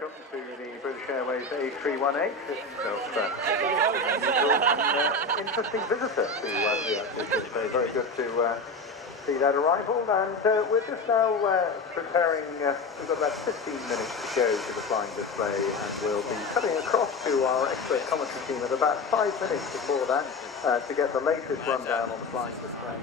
welcome to the British Airways A318. Interesting visitor to Riat. It's very good to see that arrival, and we're just now preparing. We've got about 15 minutes to go to the flying display, and we'll be cutting across to our expert commentary team at about 5 minutes before that to get the latest rundown on the flying display.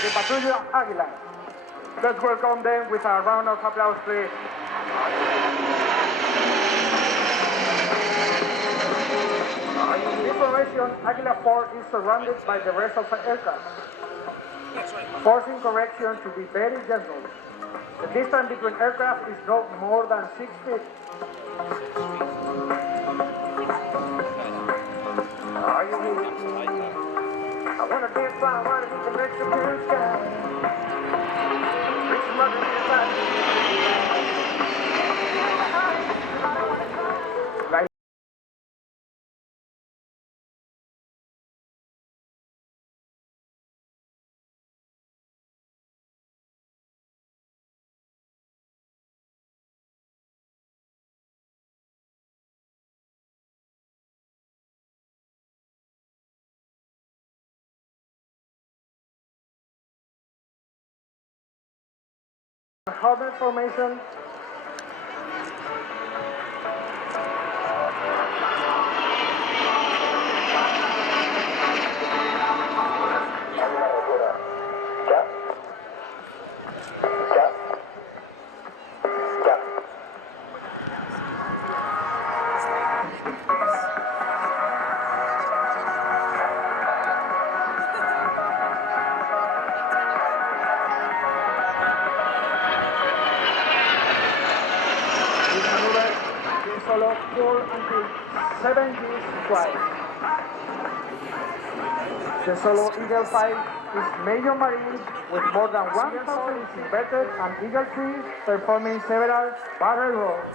The Patrulla Aguila. Let's welcome them with a round of applause, please. In information, Aguila 4 is surrounded by the rest of the aircraft, forcing correction to be very gentle. The distance between aircraft is no more than 6 feet. Are you ready? I wanna dance by water in the Mexican sky. Reach the mother inside. Hornet formation. Solo 4 until 7 Gs twice. The Solo Eagle 5 is major marine with more than 1,000 inverted, and Eagle 3 performing several barrel rolls.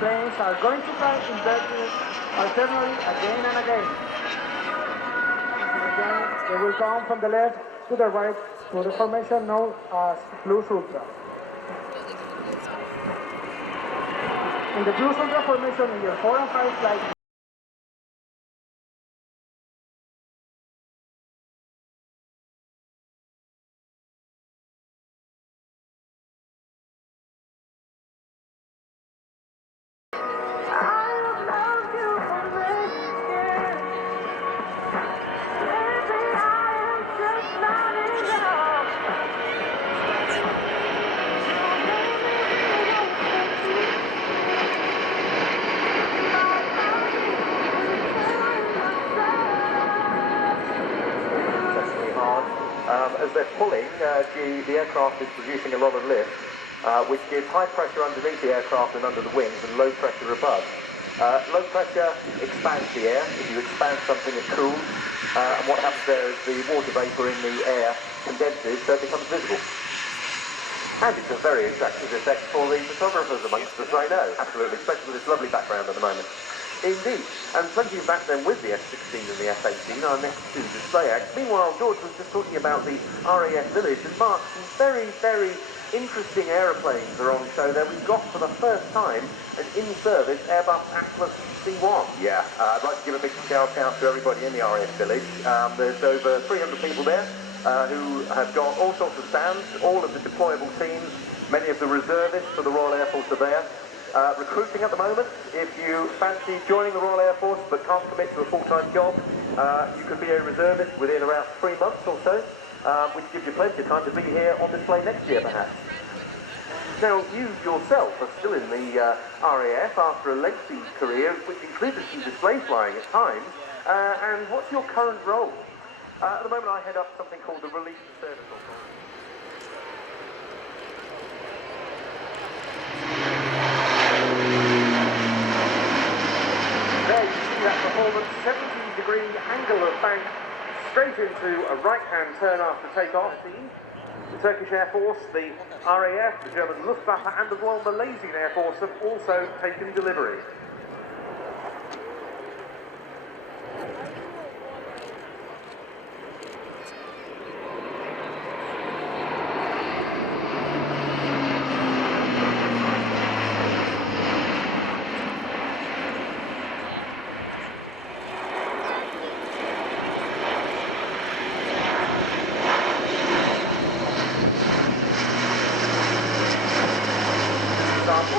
Planes are going to fly inverted alternately again and again. Again, they will come from the left to the right to the formation known as Plus Ultra. In the Plus Ultra formation in year 4 and 5 flight, as they're pulling, the aircraft is producing a lot of lift, which gives high pressure underneath the aircraft and under the wings, and low pressure above. Low pressure expands the air. If you expand something, it cools, and what happens there is the water vapour in the air condenses, so it becomes visible. And it's a very attractive effect for the photographers amongst us, I know. Absolutely, especially with this lovely background at the moment. Indeed, and plunging back then with the F-16 and the F-18, our next two display acts. Meanwhile, George was just talking about the RAF village and marked some very, very interesting aeroplanes are on show there. We've got for the first time an in-service Airbus Atlas C1. Yeah, I'd like to give a big shout out to everybody in the RAF village. There's over 300 people there who have got all sorts of stands, all of the deployable teams, many of the reservists for the Royal Air Force are there. Recruiting at the moment. If you fancy joining the Royal Air Force but can't commit to a full-time job, you could be a reservist within around 3 months or so, which gives you plenty of time to be here on display next year perhaps. Now, you yourself are still in the RAF after a lengthy career, which included some display flying at times. And what's your current role? At the moment, I head up something called the Relief Service Authority. There you see that performance, 17-degree angle of bank, straight into a right-hand turn after takeoff. The Turkish Air Force, the RAF, the German Luftwaffe and the Royal Malaysian Air Force have also taken delivery.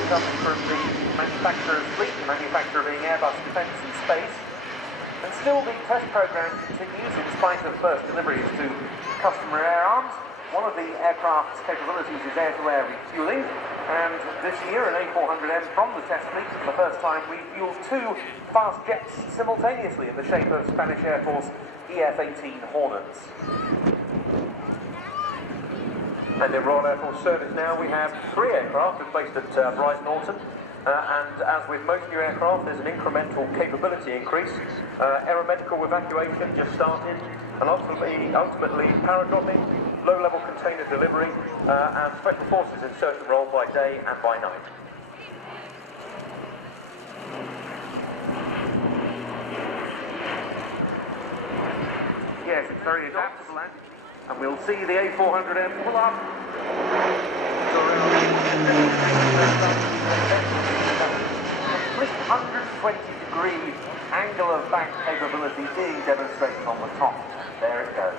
Coming from the manufacturer's fleet, the manufacturer being Airbus Defence and Space. And still the test programme continues in spite of first deliveries to customer air arms. One of the aircraft's capabilities is air-to-air refuelling, and this year an A400M from the test fleet for the first time refueled 2 fast jets simultaneously in the shape of Spanish Air Force EF-18 Hornets. And in Royal Air Force service now we have 3 aircraft based at Brighton Norton, and as with most new aircraft there's an incremental capability increase. Aeromedical evacuation just started, and ultimately paradropping, low-level container delivery, and special forces in search and roll by day and by night. Yes, it's very adaptable. And we'll see the A400M pull up. 120-degree angle of bank capability being demonstrated on the top. There it goes.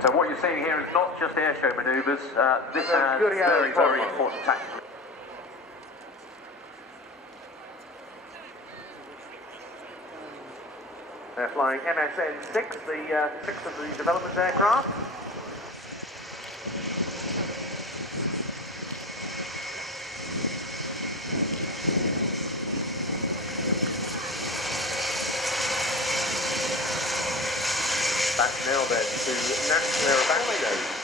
So what you're seeing here is not just airshow manoeuvres, this has very, very important tactical. They're flying MSN-6, the 6th of the development aircraft. Back now then to National Aerobatic.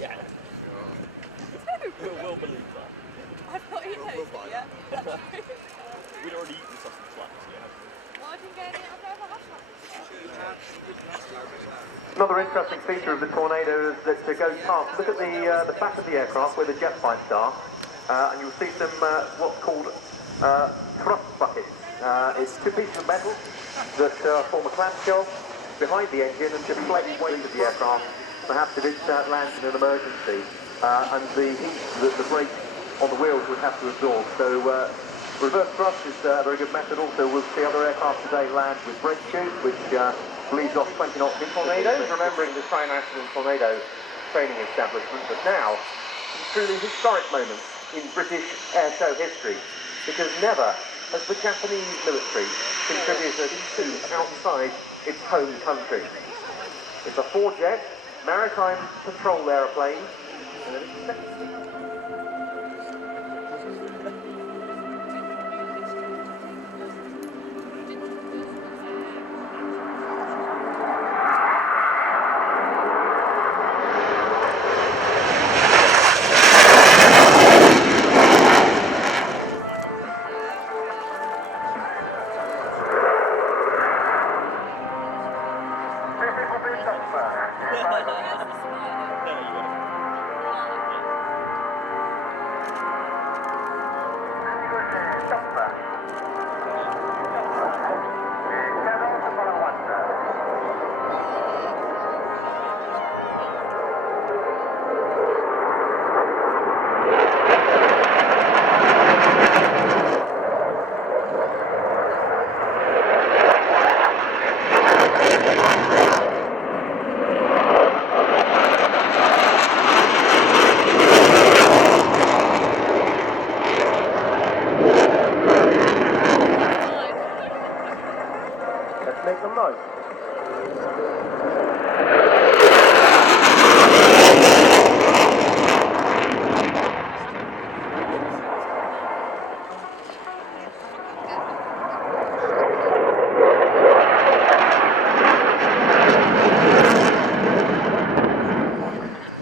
Yeah. We'll believe that. I've not eaten those yet. We'd already eaten the sausage flaps, yeah. Well, I didn't get any. I've never had one. Another interesting feature of the Tornado is that it goes past. Look at the back of the aircraft where the jet pipes are, and you'll see some what's called thrust buckets. It's two pieces of metal that form a clamshell behind the engine and deflect weight of the aircraft, perhaps if it lands in an emergency, and the heat that the brake on the wheels would have to absorb. So reverse thrust is a very good method. Also, we'll see other aircraft today land with brake shoes, which bleeds off 20 knots in tornadoes, remembering the Tri-National Tornado training establishment. But now, some truly historic moments in British airshow history, because never has the Japanese military contributed to outside its home country. It's a 4-jet maritime patrol aeroplane, and it's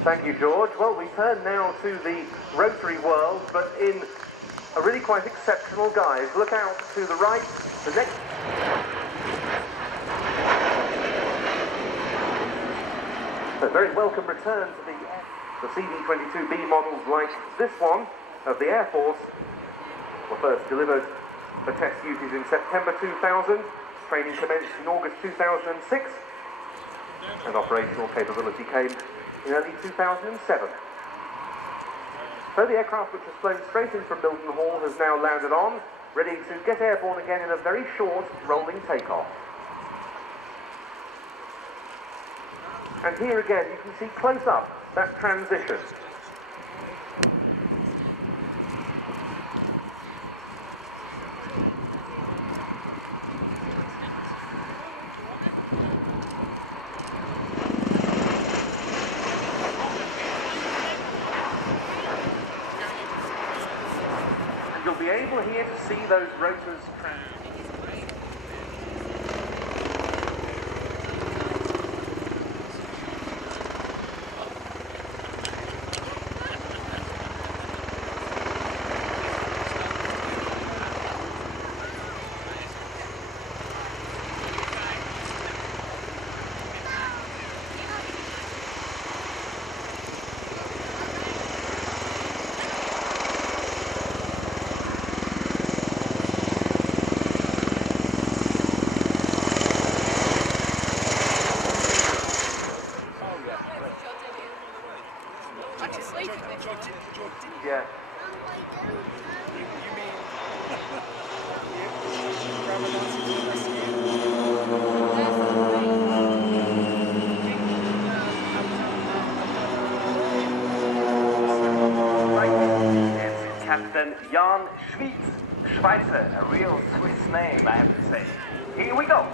Thank you, George. Well, we turn now to the rotary world, but in a really quite exceptional guise. Look out to the right. The next... A very welcome return to the CD-22B models like this one of the Air Force were first delivered for test duties in September 2000. Training commenced in August 2006, and operational capability came in early 2007. So the aircraft, which has flown straight in from Milton Hall, has now landed on, ready to get airborne again in a very short rolling takeoff. And here again you can see close up that transition. You'll be able here to see those rotors Yeah. It's Captain Jan Schweitzer, a real Swiss name, I have to say. Here we go.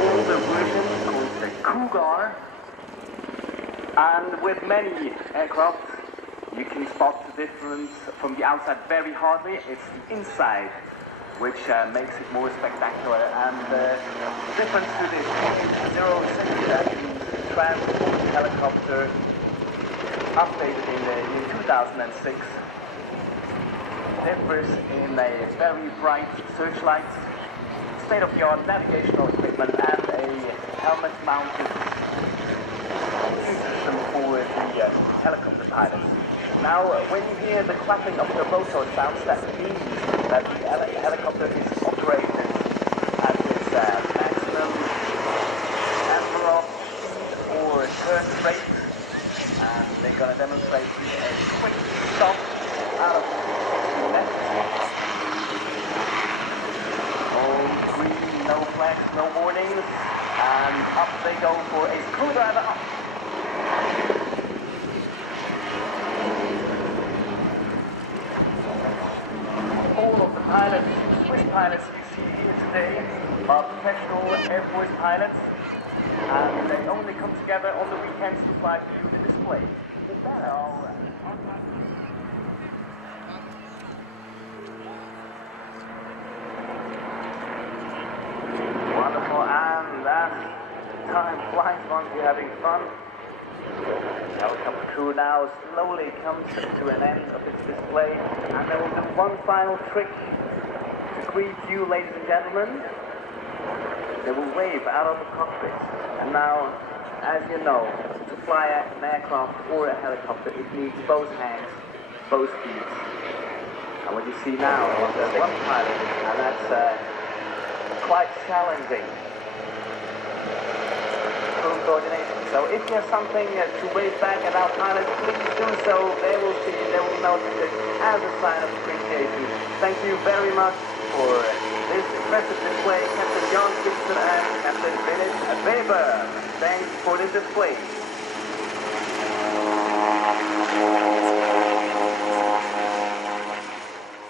Older version called the Cougar, and with many aircraft you can spot the difference from the outside very hardly. It's the inside which makes it more spectacular. And the difference to this is 060 transport helicopter, updated in the year 2006, differs in a very bright searchlight, state-of-the-art navigational equipment, and a helmet-mounted system for the helicopter pilots. Now, when you hear the clapping of the rotor sounds, that means that the helicopter is operated at its maximum envelope or turn rate, and they're going to demonstrate a quick stop out of 60 meters. All green, no flags, no warnings, and up they go for a screwdriver up. All of the pilots, Swiss pilots you see here today, are professional Air Force pilots, and they only come together on the weekends to fly for you the display. Wonderful, and that time flies once you're having fun. The helicopter crew now slowly comes to an end of its display, and they will do one final trick to greet you, ladies and gentlemen. They will wave out of the cockpit. And now, as you know, to fly an aircraft or a helicopter, it needs both hands, both feet. And what you see now is one pilot, and that's quite challenging. Crew coordination. So if you have something to wave back at our pilots, please do so. They will see, they will notice it as a sign of appreciation. Thank you very much for this impressive display, Captain Jan Schwitzer and Captain Philip Weber. Thanks for this display.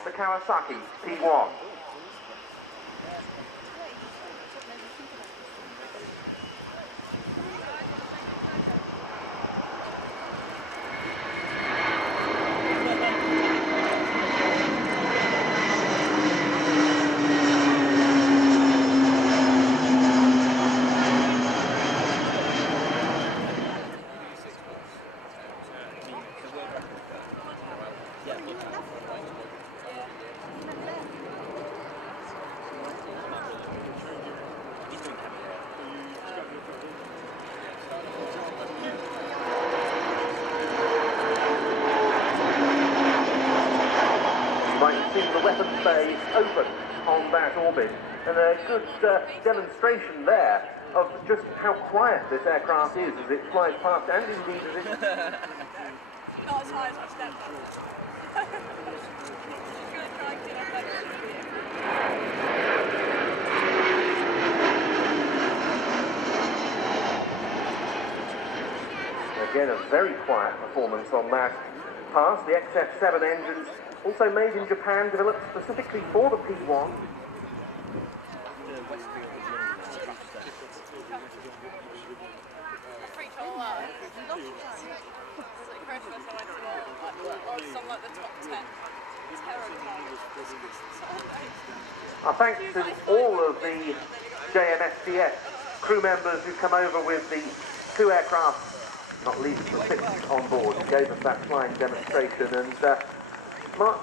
The Kawasaki P1. The weapons bay open on that orbit, and a good demonstration there of just how quiet this aircraft is as it flies past, and indeed as it... Not as high as my stepdad. Again, a very quiet performance on that pass. The XF7 engines, also made in Japan, developed specifically for the P1. Our thanks to all of the JMSDF crew members who come over with the two aircraft, not least the six on board, who gave us that flying demonstration, and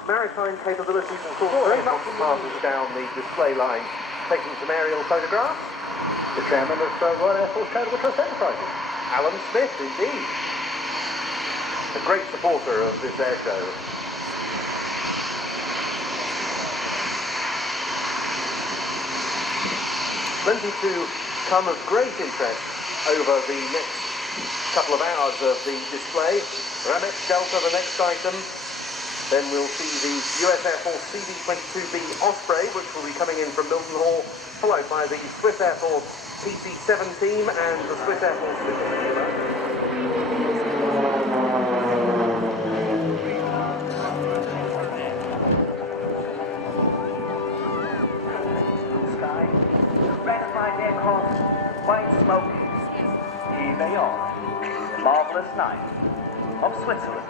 maritime capabilities, of course, very much passes down the display line, taking some aerial photographs. The chairman of Royal Air Force Charitable Trust Enterprises, Alan Smith, indeed. A great supporter of this air show. Plenty to come of great interest over the next couple of hours of the display. Ramex Delta, the next item. Then we'll see the US Air Force CD-22B Osprey, which will be coming in from Milton Hall, followed by the Swiss Air Force PC-7 team and the Swiss Air Force Patrulla Aguila. Sky, ratified aircraft, white smoke. Here they are. The marvelous night of Switzerland.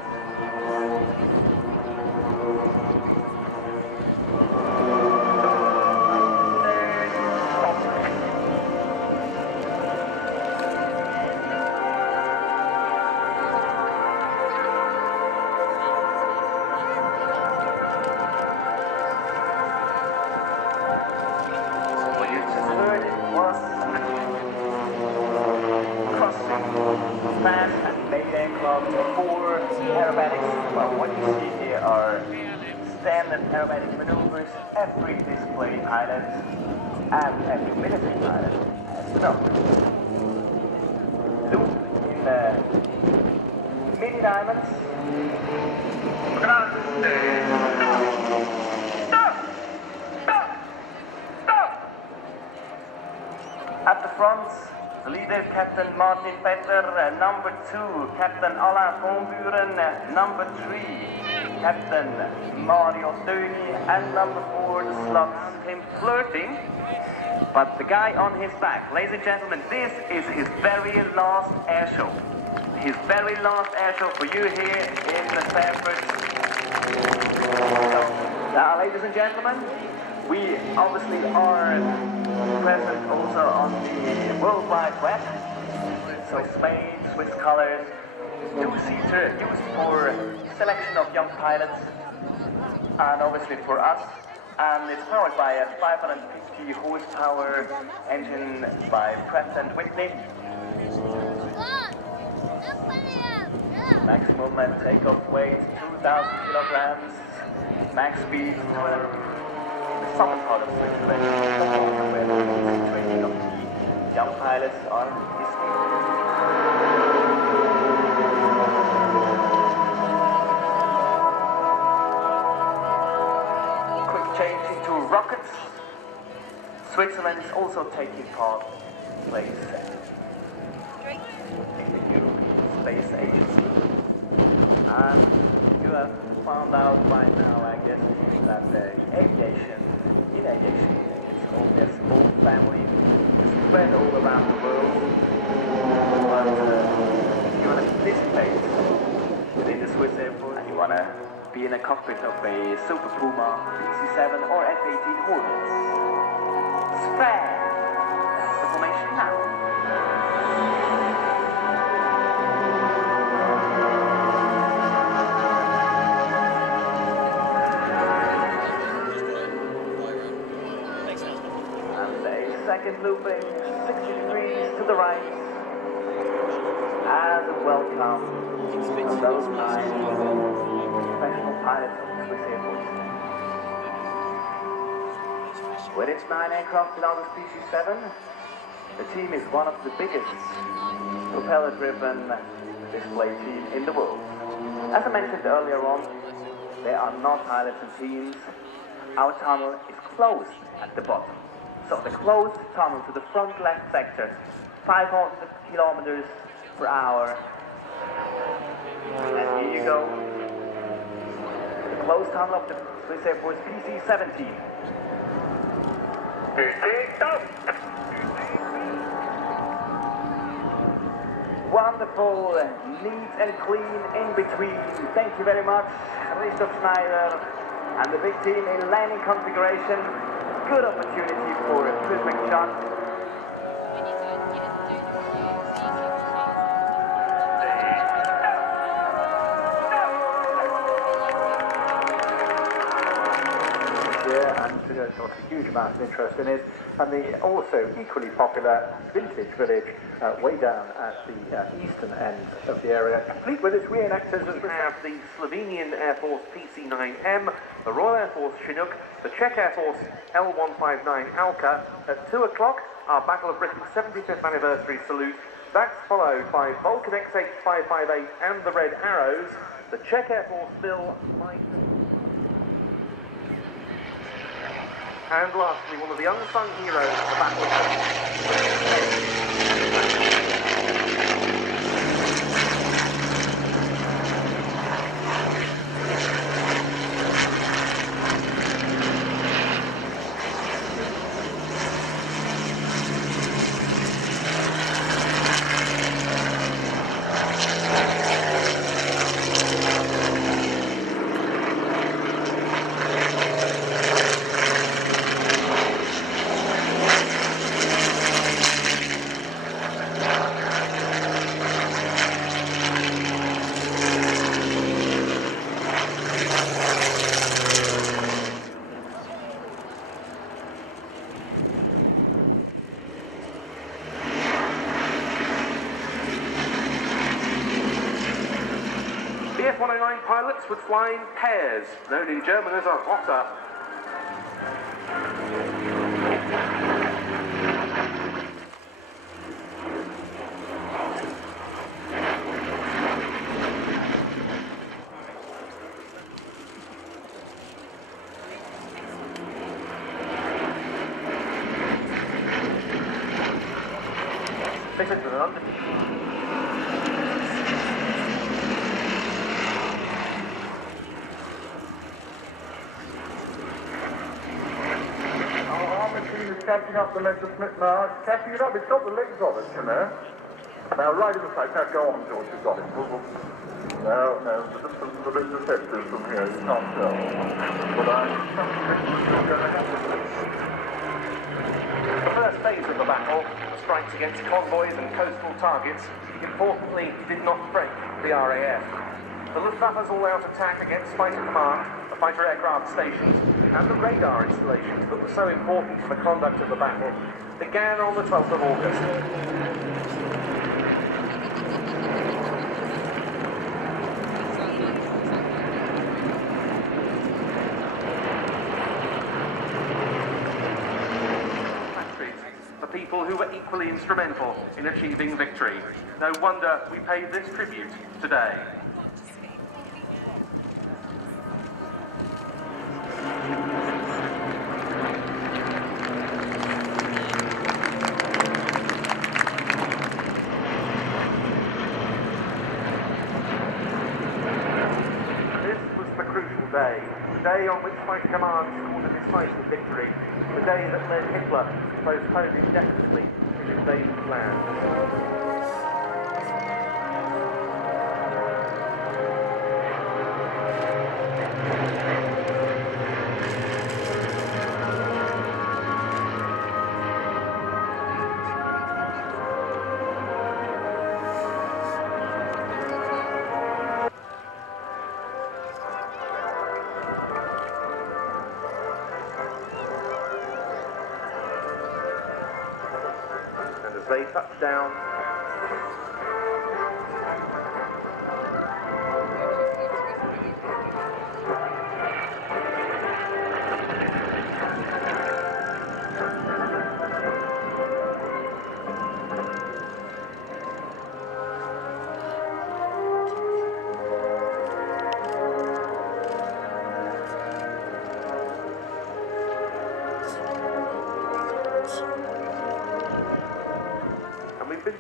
standard aerobatic maneuvers every display pilot and every military pilot has to know. Loop in the mini diamonds. At the front, the leader, Captain Martin Petter, number 2, Captain Alain von Buren, number 3, Captain Mario Stöni, and number 4, the slots, him flirting. But the guy on his back, ladies and gentlemen, this is his very last airshow. His very last airshow for you here in Fairford. So, now, ladies and gentlemen, we obviously are present also on the World Wide Web. So Spain, Swiss colors, two-seater used for selection of young pilots, and obviously for us. And it's powered by a 550 horsepower engine by Pratt & Whitney. Maximum takeoff weight 2,000 kilograms. Max speed 200. The southern part of Switzerland, where the training of the young pilots are quick change into rockets. Switzerland is also taking place in the European Space Agency. And you have found out by now, I guess, that aviation, it's all this whole family spread all around the world. But if you want to participate within the Swiss airport and you want to be in a cockpit of a Super Puma, PC-7 or F-18 Hornets, spread that's the formation now. Second looping, 60 degrees to the right, as a welcome to those 9 professional pilots of the Swiss airports. With its 9 aircraft belong to Species 7, the team is one of the biggest propeller-driven display team in the world. As I mentioned earlier on, there are no pilots and teams. Our tunnel is closed at the bottom. So the closed tunnel to the front left sector, 500 kilometers per hour. And here you go. The closed tunnel of the Swiss airport's PC-17. Wonderful, neat and clean in between. Thank you very much, Christoph Schneider and the big team in landing configuration. Good opportunity for a terrific shot. Yeah, and there's a huge amount of interest in it. And the also equally popular vintage village way down at the eastern end of the area, complete with its reenactors. We have the Slovenian Air Force PC-9M, the Royal Air Force Chinook, the Czech Air Force L159 Alka. At 2 o'clock, our Battle of Britain's 75th anniversary salute. That's followed by Vulcan X8558 and the Red Arrows, the Czech Air Force Bill Mike. And lastly, one of the unsung heroes of the Battle of H109 pilots would fly in pairs, known in German as a Rotter. Fitted with an under. Catching up the Messerschmitt now. Catching it up, it's got the legs on it, you know. Now, right in the sight. Now, go on, George, you've got it. No, the distance is a bit deceptive from here, you can't tell. But I think it's still going to happen. The first phase of the battle, strikes against convoys and coastal targets, importantly did not break the RAF. The Luftwaffe's all-out attack against fighter command, the fighter aircraft stations, and the radar installations that were so important for the conduct of the battle began on the 12th of August. For people who were equally instrumental in achieving victory. No wonder we pay this tribute today. Day, the day on which Fighter Command scored a decisive victory, the day that led Hitler to postpone indefinitely his invasion plans. They touch down.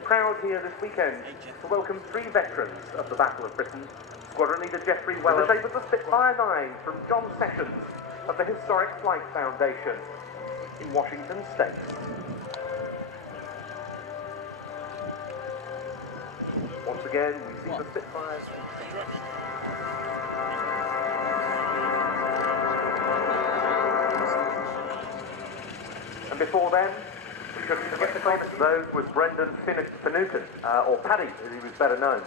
Proud here this weekend to welcome 3 veterans of the Battle of Britain. Squadron Leader Jeffrey Weller, in the shape of the Spitfire 9 from John Sessions of the Historic Flight Foundation in Washington State. Once again, we see the Spitfires. And before then, the famous of those was Brendan Finucane, or Paddy as he was better known.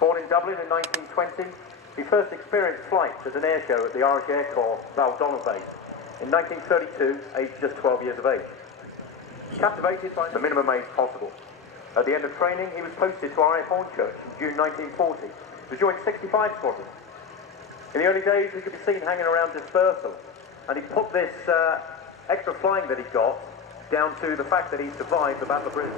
Born in Dublin in 1920, he first experienced flight at an air show at the Irish Air Corps Baldonnel base in 1932, aged just 12 years of age. Captivated by the minimum age possible. At the end of training, he was posted to RAF Hornchurch in June 1940 to join 65 Squadron. In the early days, he could be seen hanging around dispersal, and he put this extra flying that he got down to the fact that he survived the Battle of Britain.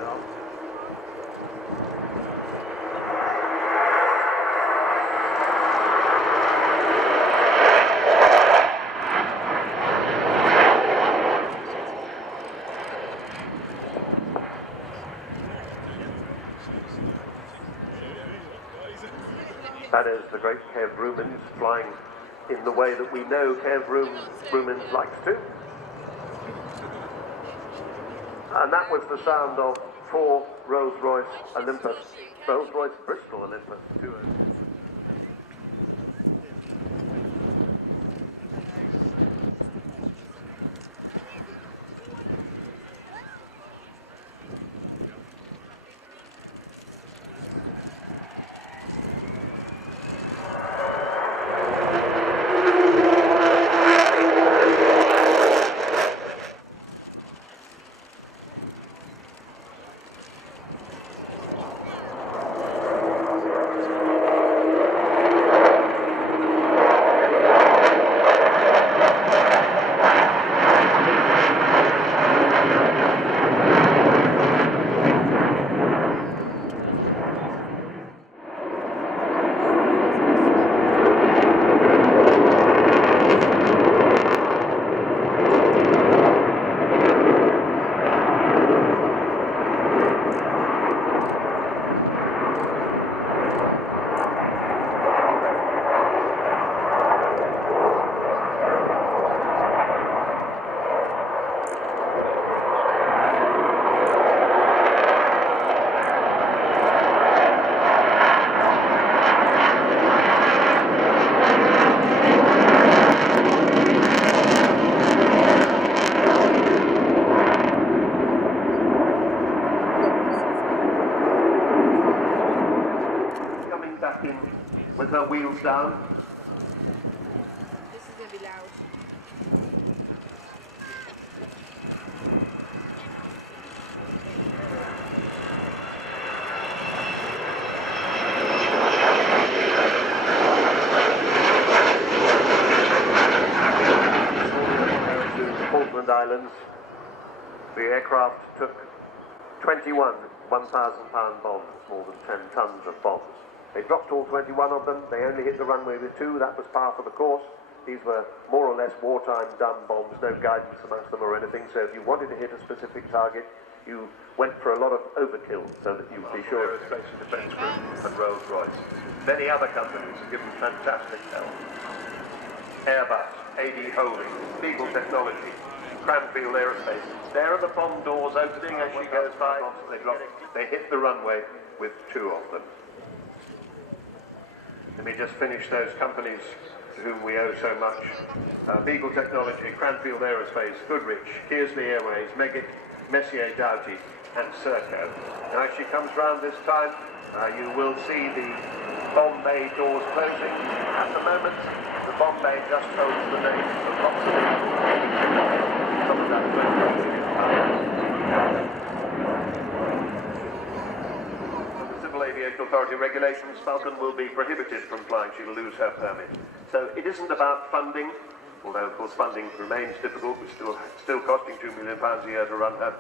That is the great Kev Rumens flying in the way that we know Kev Rumens likes to. And that was the sound of 4 Rolls-Royce Olympus, Rolls-Royce Bristol Olympus 2. with her wheels down. This is going to be loud. Falkland Islands, the aircraft took 21 1,000-pound bombs, more than 10 tons of bombs. They dropped all 21 of them. They only hit the runway with 2. That was par for the course. These were more or less wartime dumb bombs, no guidance amongst them or anything. So if you wanted to hit a specific target, you went for a lot of overkill so that you'd be sure. Aerospace and Defence Group and Rolls-Royce. Many other companies have given fantastic help. Airbus, AD Holdings, Beagle Technology, Cranfield Aerospace. There are the bomb doors opening as she goes by. They hit the runway with 2 of them. Let me just finish those companies to whom we owe so much. Beagle Technology, Cranfield Aerospace, Goodrich, Kearsley Airways, Meggitt, Messier Doughty, and Serco. Now as she comes round this time, you will see the bomb bay doors closing. At the moment, the bomb bay just holds the names of lots of people. Some of that Civil Aviation Authority regulations, Falcon will be prohibited from flying. She'll lose her permit. So it isn't about funding, although of course funding remains difficult. We're still costing £2 million a year to run her.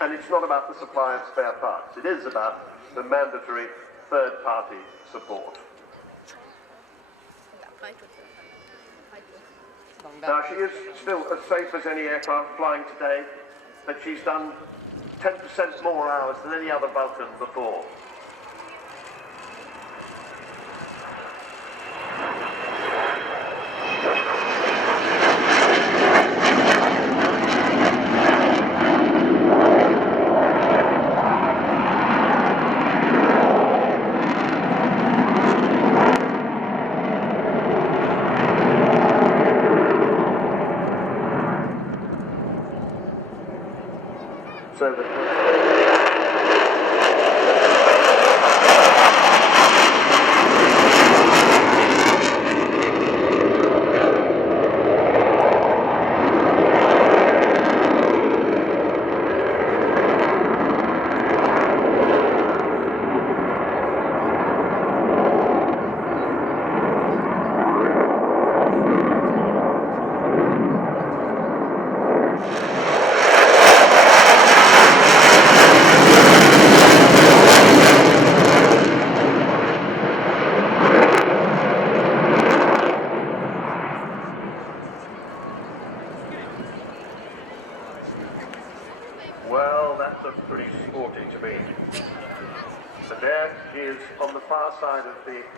And it's not about the supply of spare parts. It is about the mandatory third-party support. Now, she is still as safe as any aircraft flying today, but she's done 10% more hours than any other Vulcan before. So that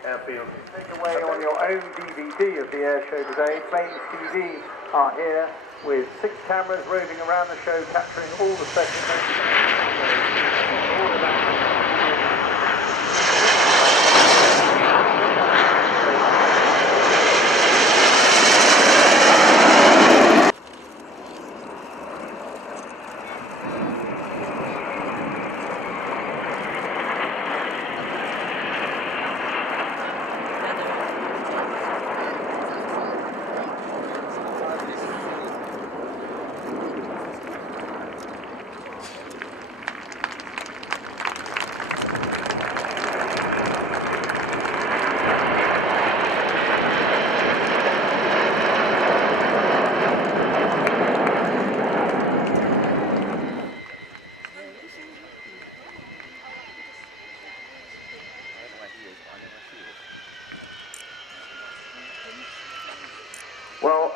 airfield. Take away on your own DVD of the Airshow today. Planes TV are here with 6 cameras roving around the show, capturing all the special moments.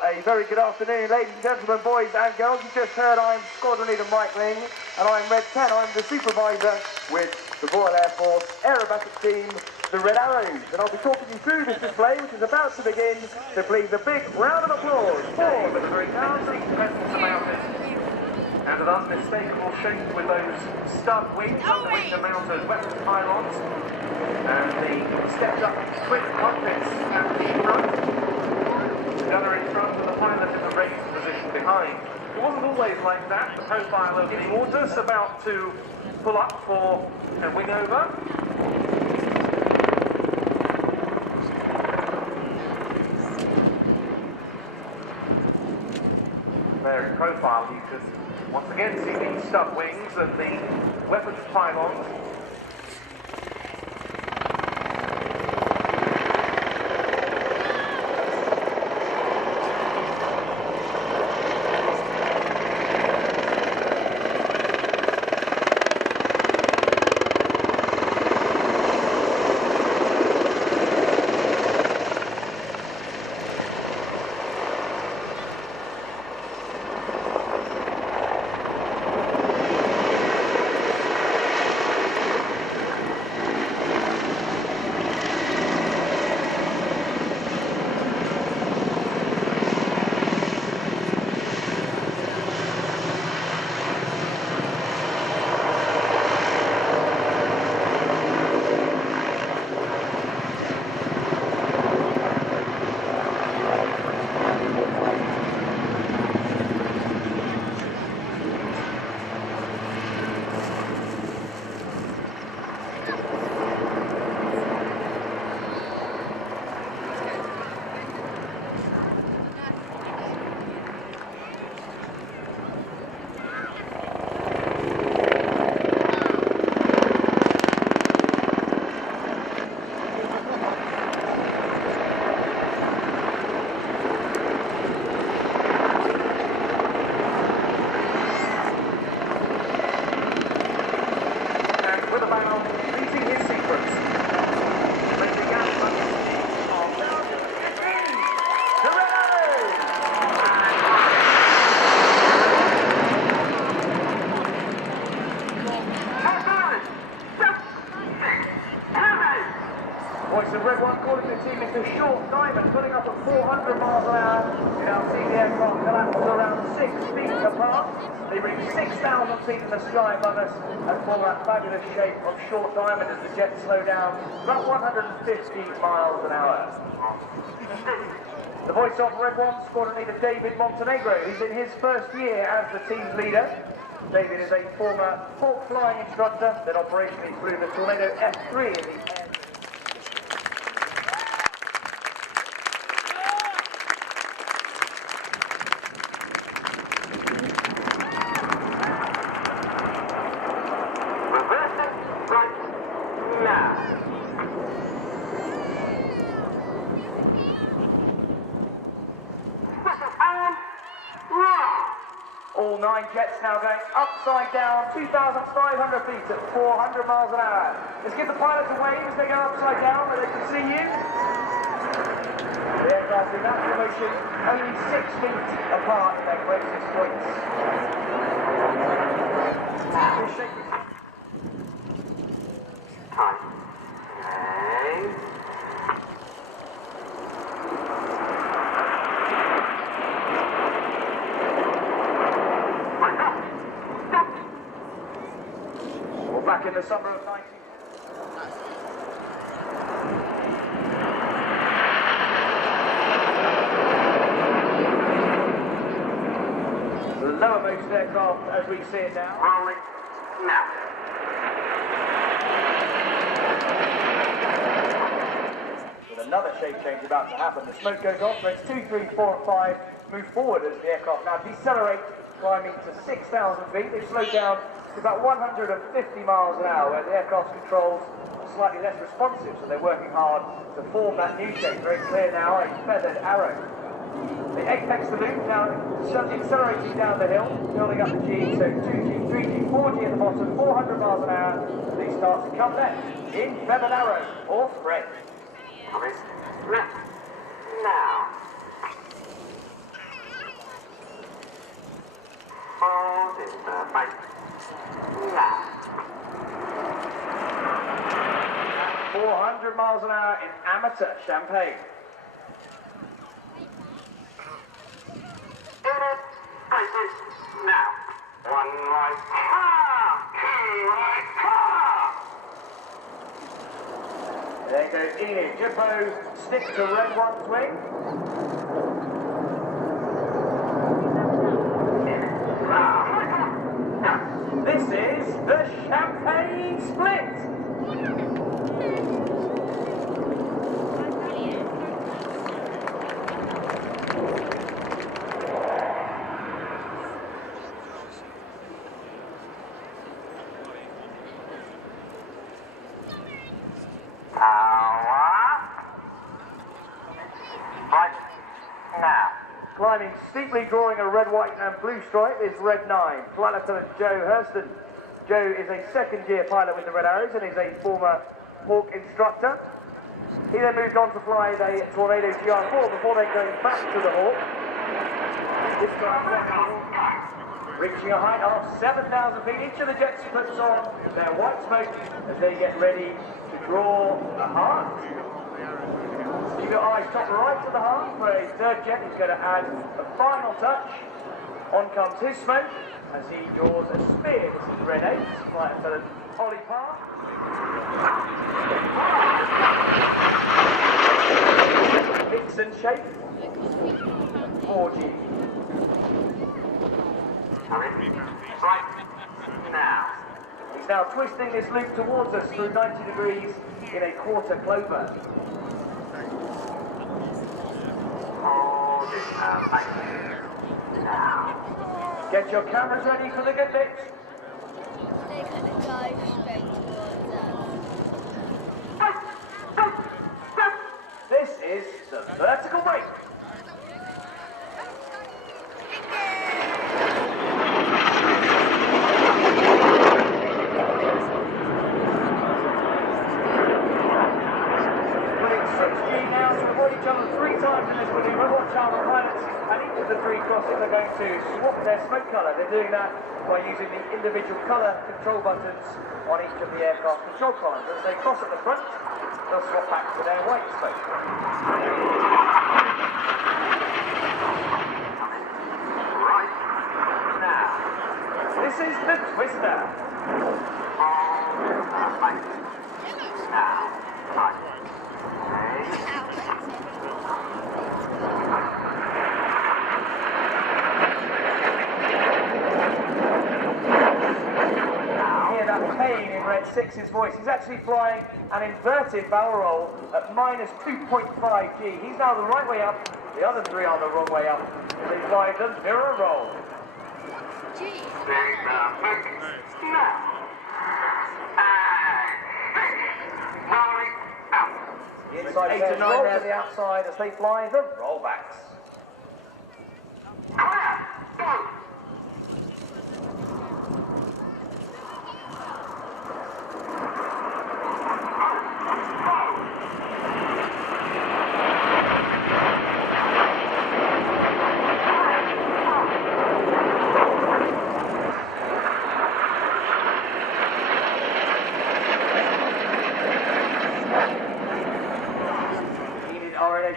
A very good afternoon, ladies and gentlemen, boys and girls. You just heard I'm Squadron Leader Mike Ling, and I'm Red 10. I'm the supervisor with the Royal Air Force Aerobatic Team, the Red Arrows. And I'll be talking you through this display, which is about to begin. So please, a big round of applause for the very dancing presence about it. And an unmistakable shape with those stud wings, under which are mounted weapons pylons, and the stepped up twin cockpits at the front. The other in front and the pilot in the raised position behind. It wasn't always like that. The profile of the waters about to pull up for a wing over. profile, you can once again see the stub wings and the weapons pylons. In the sky above us and form that fabulous shape of short diamond as the jets slow down about 150 miles an hour. The voice of Red One Squadron Leader David Montenegro, who's in his first year as the team's leader. David is a former Hawk flying instructor that operationally flew the Tornado F3 in the air. All 9 jets now going upside down, 2,500 feet at 400 miles an hour. Let's give the pilots a wave as they go upside down where they can see you. The aircraft in natural motion, only 6 feet apart at their greatest points. Time. Back in the summer of 19... The lowermost aircraft as we see it now. Rolling now. With another shape change about to happen. The smoke goes off, so it's 2, 3, 4 and 5 move forward as the aircraft now decelerate, climbing to 6,000 feet. They've slowed down to about 150 miles an hour, where the aircraft's controls are slightly less responsive, so they're working hard to form that new shape. Very clear now, a feathered arrow. The apex of the loop now accelerating down the hill, building up the G, so 2G, 3G, 4G at the bottom, 400 miles an hour. These start to come left in feathered arrow or spread. Coming left now. Hold in the bike. Now. 400 miles an hour in amateur Champagne. Places now. 1 right. 2 right. There goes Ian. Jippo, stick to Red One's wing. This is the Champagne Split. climbing, steeply drawing a red, white and blue stripe is Red 9, Flight Lieutenant Joe Hurston. Joe is a second-year pilot with the Red Arrows and is a former Hawk instructor. He then moved on to fly the Tornado GR4 before then going back to the Hawk. This time reaching a height of 7,000 feet. Each of the jets puts on their white smoke as they get ready to draw a heart. Keep your eyes top right of the heart for a third jet who's going to add a final touch. On comes his smoke as he draws a spear. This is Red 8, Flight Lieutenant Ollie Parr. Vixen shape, 4G. Right now. He's now twisting this loop towards us through 90 degrees in a quarter clover. Hold it now. Get your cameras ready for the good bits. They're going to go straight towards us. This is the vertical break. They're going to swap their smoke colour. They're doing that by using the individual colour control buttons on each of the aircraft control columns. As they cross at the front, they'll swap back to their white smoke. Right now. This is the Twister. Now. Right. Pain in Red 6's voice. He's actually flying an inverted barrel roll at minus 2.5 G. He's now the right way up, the other three are the wrong way up. They fly the mirror roll. The inside 8 and 9 there, the outside as they fly the rollbacks.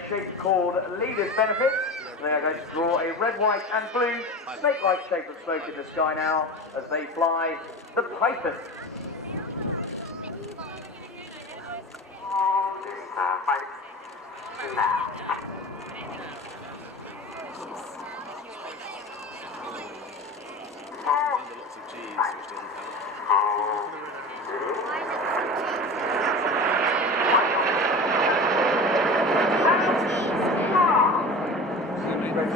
Shape called Leader's Benefit. They are going to draw a red, white and blue snake-like shape of smoke in the sky now as they fly the Python. Lots of G's, which doesn't help.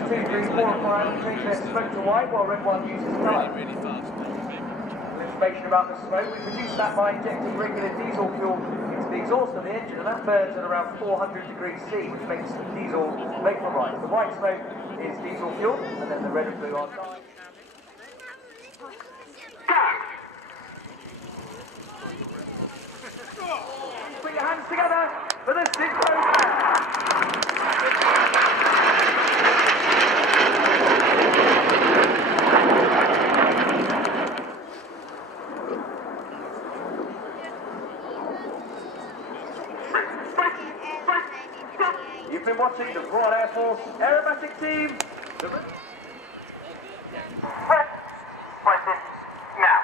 2, 3, 4, 5 change their smoke to white while red one uses colour. Really fast. Information about the smoke, we produce that by injecting regular diesel fuel into the exhaust of the engine, and that burns at around 400 degrees C, which makes diesel vaporise. The white smoke is diesel fuel, and then the red and blue are dyed. Put your hands together for the Synchro Man. You've been watching the Royal Air Force Aerobatic Team. Now.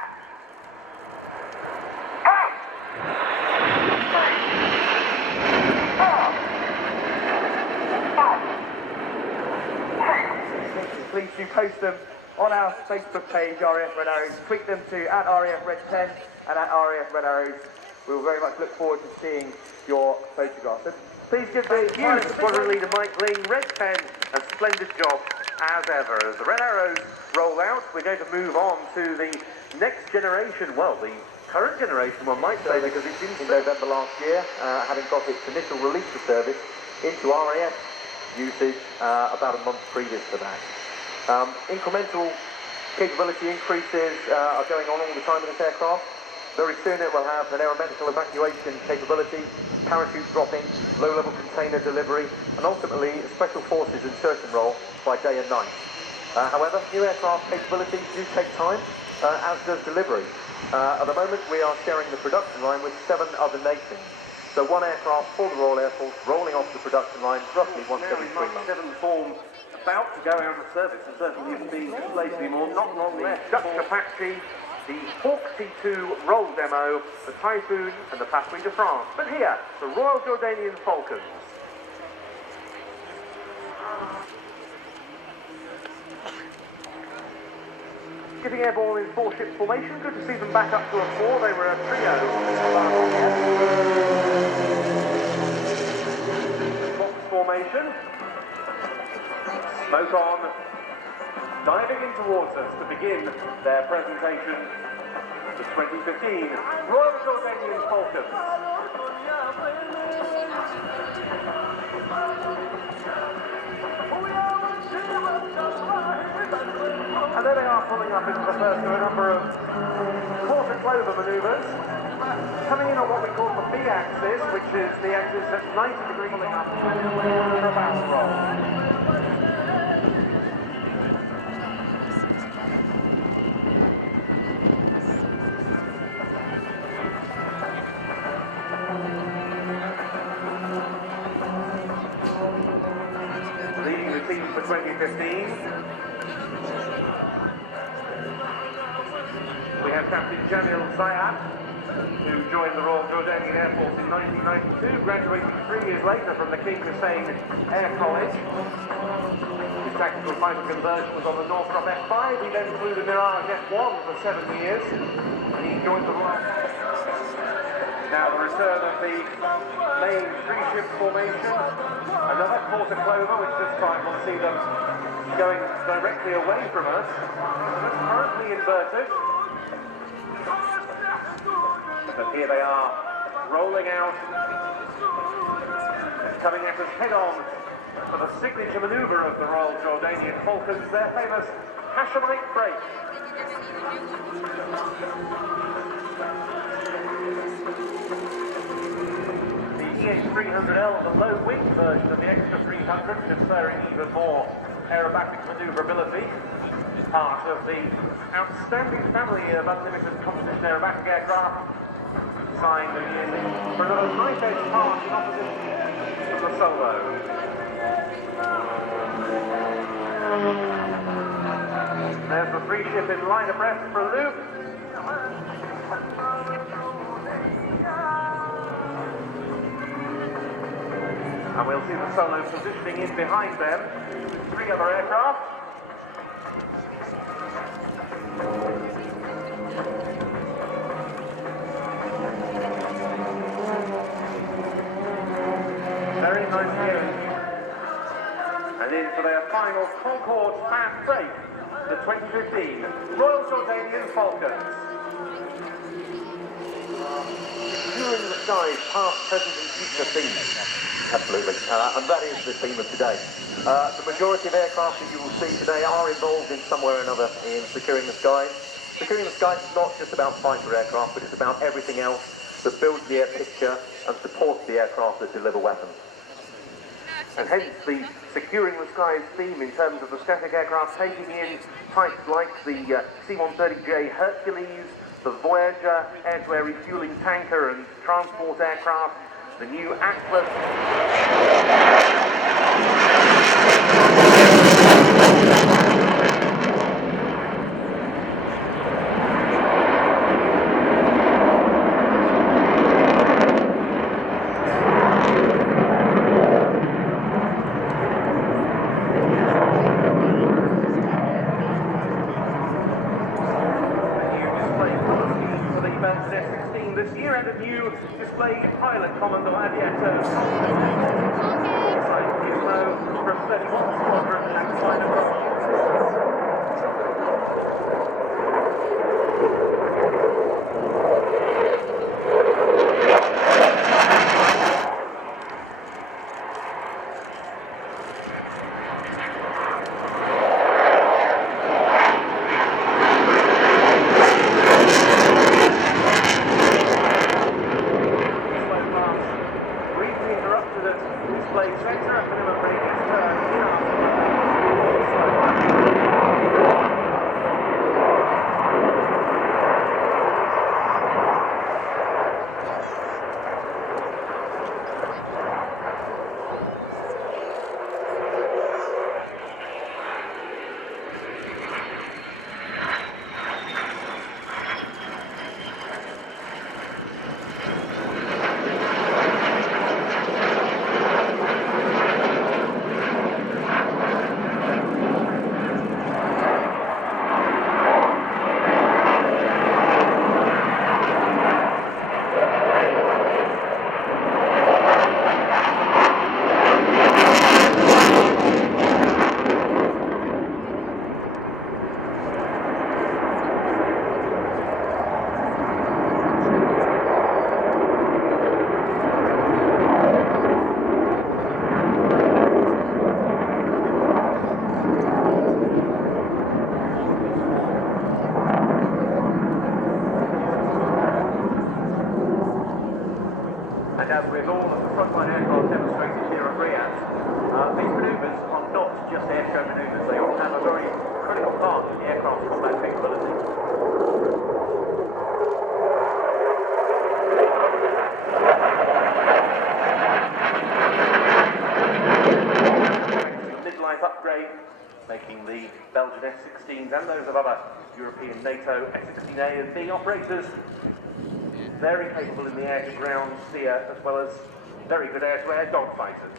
Please do post them on our Facebook page, RAF Red Arrows. Tweet them to @RAF-Red10 and @RAF-Red-Arrows. We will very much look forward to seeing your photographs. And please give the Pilot Squadron Leader Mike Lee, Red 10, a splendid job as ever. As the Red Arrows roll out, we're going to move on to the next generation, well, the current generation, one might say, because it's in November last year, having got its initial release to service into RAF. usage about a month previous to that. Incremental capability increases are going on all the time in this aircraft. Very soon it will have an aeromedical evacuation capability, parachute dropping, low-level container delivery, and ultimately a special forces insertion role by day and night. However, new aircraft capabilities do take time, as does delivery. At the moment, we are sharing the production line with 7 other nations. So one aircraft for the Royal Air Force rolling off the production line roughly once every 3 months. 7 forms about to go out of service, and certainly if the display to be more, not long left. Dutch Apache, the Hawk T2 roll demo, the Typhoon and the Patrouille de France. But here, the Royal Jordanian Falcons. Getting airborne in 4-ship formation. Good to see them back up to a 4. They were a trio last year. Box formation. Smoke on. Diving in towards us to begin their presentation. The 2015 Royal Jordanian Falcons. And there they are, pulling up into the first of a number of quarter clover manoeuvres. Coming in on what we call the B axis, which is the axis that's 90 degrees pulling up for a bounce roll. Leading the team for 2015. We have Captain Jamil Zayat, who joined the Royal Jordanian Air Force in 1992, graduating 3 years later from the King Hussein Air College. His tactical fighter conversion was on the Northrop F5. He then flew the Mirage F1 for 7 years, and he joined the Royal. Now the return of the main 3-ship formation, another quarter clover, which this time will see them going directly away from us. That's currently inverted. But here they are, rolling out and coming at us head-on for the signature manoeuvre of the Royal Jordanian Falcons, their famous Hashemite break. The EH-300L, the low-wing version of the Extra 300, conferring even more aerobatic manoeuvrability, part of the outstanding family of unlimited composition aerobatic aircraft, signed for another knife-edge part in opposition to the Solo. There's the 3-ship in line abreast for a loop. And we'll see the Solo positioning in behind them. 3 other aircraft. Very nice view. And in for their final Concorde fan break, the 2015 Royal Jordanian Falcons. Securing the skies, past, present and future theme. Absolutely, and that is the theme of today. The majority of aircraft that you will see today are involved in some way or another in securing the skies. Securing the skies is not just about fighter aircraft, but it's about everything else that builds the air picture and supports the aircraft that deliver weapons. And hence the securing the skies theme in terms of the static aircraft taking in types like the C-130J Hercules, the Voyager air-to-air refueling tanker and transport aircraft, the new Atlas. This year and a new display pilot commando aviator Gizmo from 31 Squadron and Time Avro as with all of the frontline aircraft demonstrated here at Riat, these manoeuvres are not just airshow manoeuvres. They all have a very critical part in the aircraft's combat capability. Midlife upgrade, making the Belgian F-16s and those of other European NATO F-16A and B operators very capable in the air-to-ground sphere, as well as very good air-to-air dogfighters.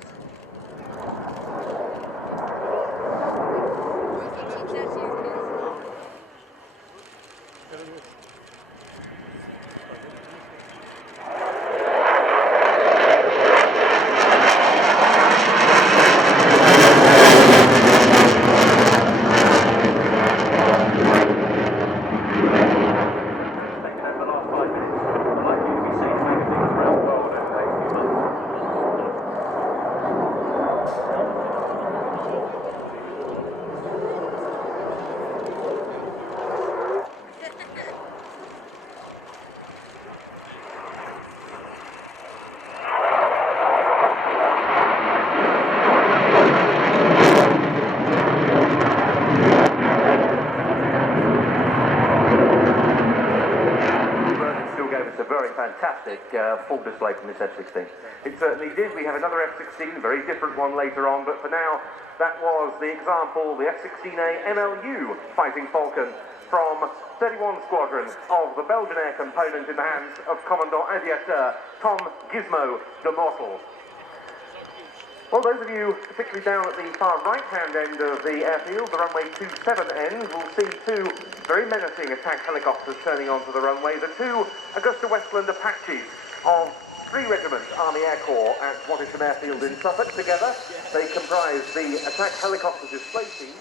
Fantastic full display from this F-16. It certainly did. We have another F-16, a very different one later on, but for now, that was the example, the F-16A MLU Fighting Falcon from 31 Squadron of the Belgian Air Component in the hands of Commandant Aviateur Tom Gizmo de Mortel. Well, those of you particularly down at the far right-hand end of the airfield, the runway 27 end, will see two very menacing attack helicopters turning onto the runway. The two Augusta Westland Apaches of 3 Regiment Army Air Corps at Wattisham Airfield in Suffolk. Together, they comprise the attack helicopter display team.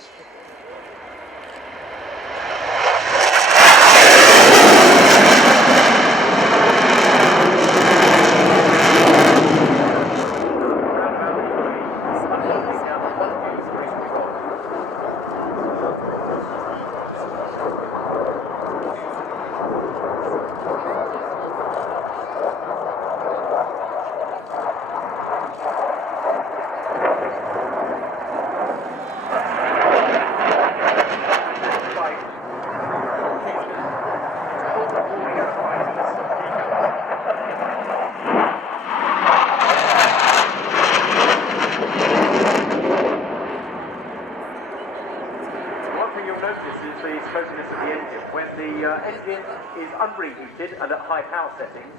Is unreheated and at high power settings,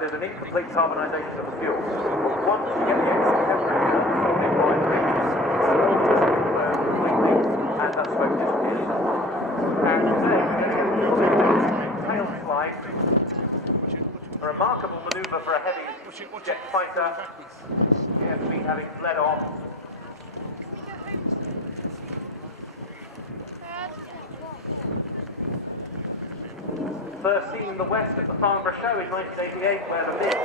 there's an incomplete carbonisation of the fuel. Once you get the extra temperature, folded by the completely, and that smoke disappears. And then, tail slide, a remarkable manoeuvre for a heavy jet fighter. The airspeed having fled off. First seen in the West at the Farnborough Show in 1988, where the mid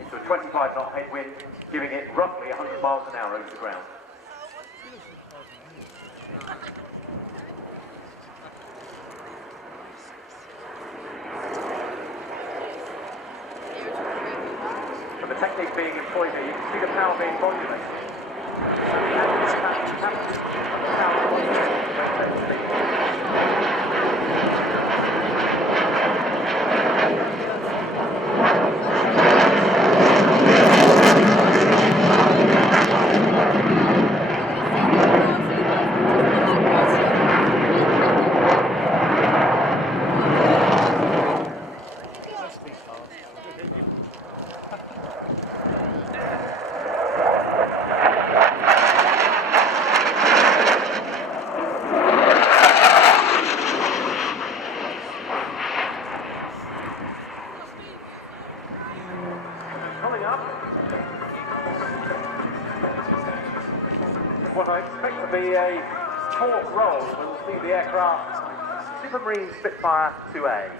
into a 25 knot headwind, giving it roughly 100 miles an hour over the ground. And the technique being employed here, you can see the power being modulated. to be a talk roll. We'll see the aircraft Supermarine Spitfire 2A.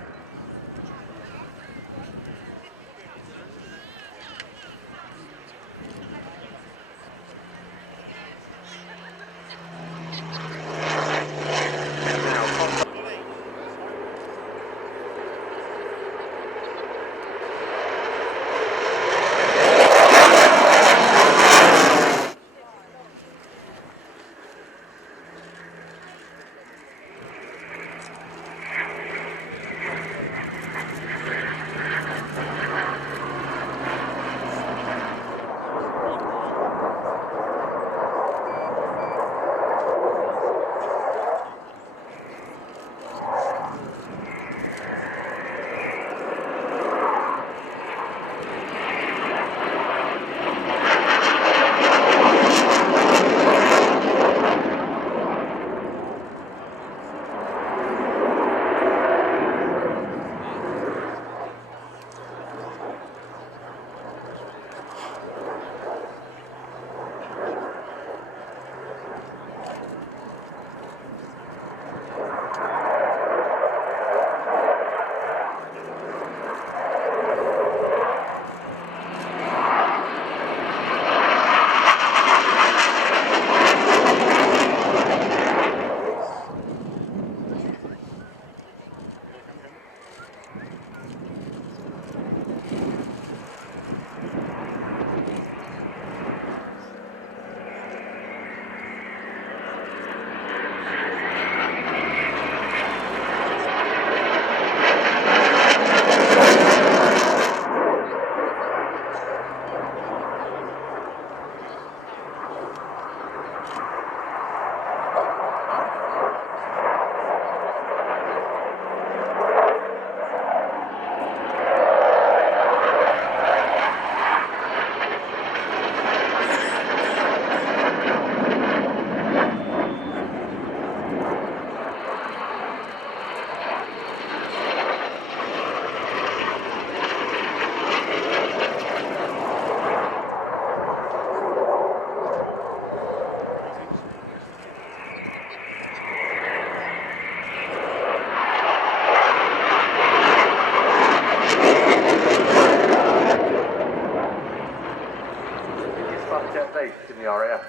In the RAF.